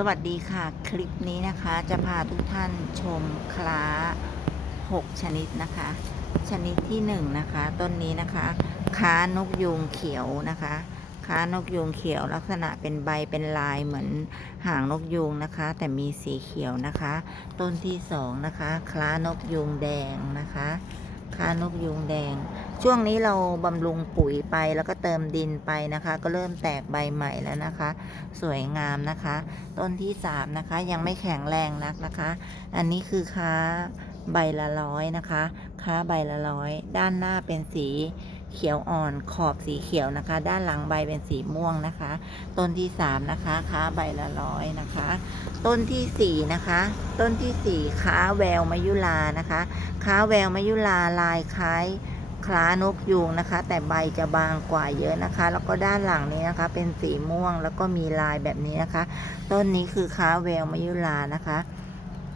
สวัสดีค่ะ คลิปนี้นะคะจะพาทุกท่านชมคล้า 6 ชนิดนะคะ ชนิดที่ 1 นะคะ ต้นนี้นะคะค้านกยูงเขียวนะคะค้านกยูงเขียวลักษณะเป็นใบเป็นลายเหมือนหางนกยูงนะคะ แต่มีสีเขียวนะคะ ต้นที่ 2 นะคะคล้านกยูงแดงนะคะ คล้านกยูงแดง ช่วงนี้เราบำรุงปุ๋ยไปแล้วก็เติมดินไปนะคะ ก็เริ่มแตกใบใหม่แล้วนะคะ สวยงามนะคะ ต้นที่สามนะคะยังไม่แข็งแรงนักนะคะ อันนี้คือค้าใบละร้อยนะคะ ค้าใบละร้อย ด้านหน้าเป็นสี เขียวอ่อนขอบสีเขียวนะคะ ด้านหลังใบเป็นสีม่วงนะคะ ต้นที่สามนะคะค้าใบละร้อยนะคะ ต้นที่สี่นะคะ ต้นที่สี่ค้าแววมายุลานะคะค้าแววมายุลาลายคล้ายคล้านกยูงนะคะ แต่ใบจะบางกว่าเยอะนะคะ แล้วก็ด้านหลังนี้นะคะ เป็นสีม่วงแล้วก็มีลายแบบนี้นะคะ ต้นนี้คือค้าแววมายุลานะคะ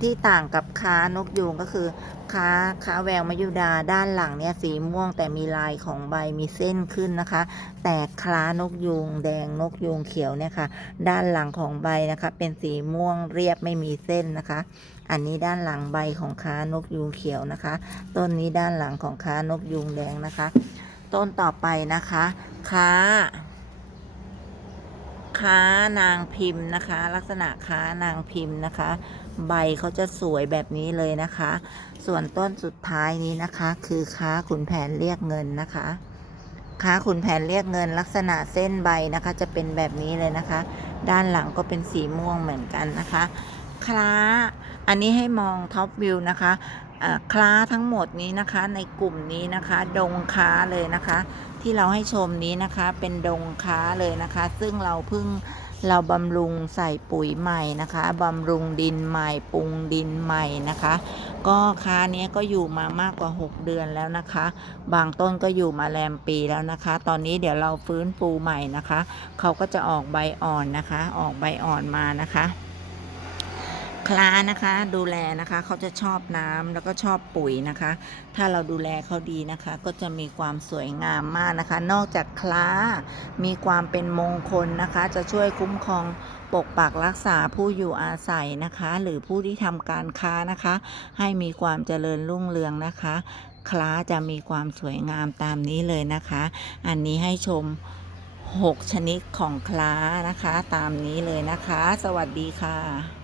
ที่ต่างกับค้านกยูงก็คือ ค้าค้าแววมายุดาด้านหลังเนี่ยสีม่วงแต่มีลายของใบมีเส้นขึ้นนะคะ แต่ค้านกยูงแดงนกยูงเขียวเนี่ยค่ะ ด้านหลังของใบนะคะ เป็นสีม่วงเรียบไม่มีเส้นนะคะ อันนี้ด้านหลังใบของค้านกยูงเขียวนะคะ ต้นนี้ด้านหลังของค้านกยูงแดงนะคะ ต้นต่อไปนะคะ ค้า ค้านางพิมพ์นะคะ ลักษณะค้านางพิมพ์นะคะ ใบเขาจะสวยแบบนี้เลยนะคะ ส่วนต้นสุดท้ายนี้นะคะ คือค้าขุนแผนเรียกเงินนะคะค้าขุนแผนเรียกเงินลักษณะเส้นใบนะคะ จะเป็นแบบนี้เลยนะคะ ด้านหลังก็เป็นสีม่วงเหมือนกันนะคะคล้าอันนี้ให้มองท็อปวิวนะคะคล้าทั้งหมดนี้นะคะในกลุ่มนี้นะคะ ดงค้าเลยนะคะ ที่เราให้ชมนี้นะคะเป็นดงค้าเลยนะคะ ซึ่งเราเพิ่งเราบำรุงใส่ปุ๋ยใหม่นะคะบำรุงดินใหม่ปรุงดินใหม่นะคะ ก็ค้าเนี้ยก็อยู่มามากกว่า 6 เดือนแล้วนะคะ บางต้นก็อยู่มาแรมปีแล้วนะคะ ตอนนี้เดี๋ยวเราฟื้นฟูใหม่นะคะ เขาก็จะออกใบอ่อนนะคะ ออกใบอ่อนมานะคะ คล้านะคะ ดูแลนะคะเขาจะชอบน้ำแล้วก็ชอบปุ๋ยนะคะ ถ้าเราดูแลเขาดีนะคะ ก็จะมีความสวยงามมากนะคะ นอกจากคล้ามีความเป็นมงคลนะคะ จะช่วยคุ้มครองปกปักรักษาผู้อยู่อาศัยนะคะ หรือผู้ที่ทำการค้านะคะ ให้มีความเจริญรุ่งเรืองนะคะ คล้าจะมีความสวยงามตามนี้เลยนะคะ อันนี้ให้ชม6 ชนิดของคล้านะคะ ตามนี้เลยนะคะ สวัสดีค่ะ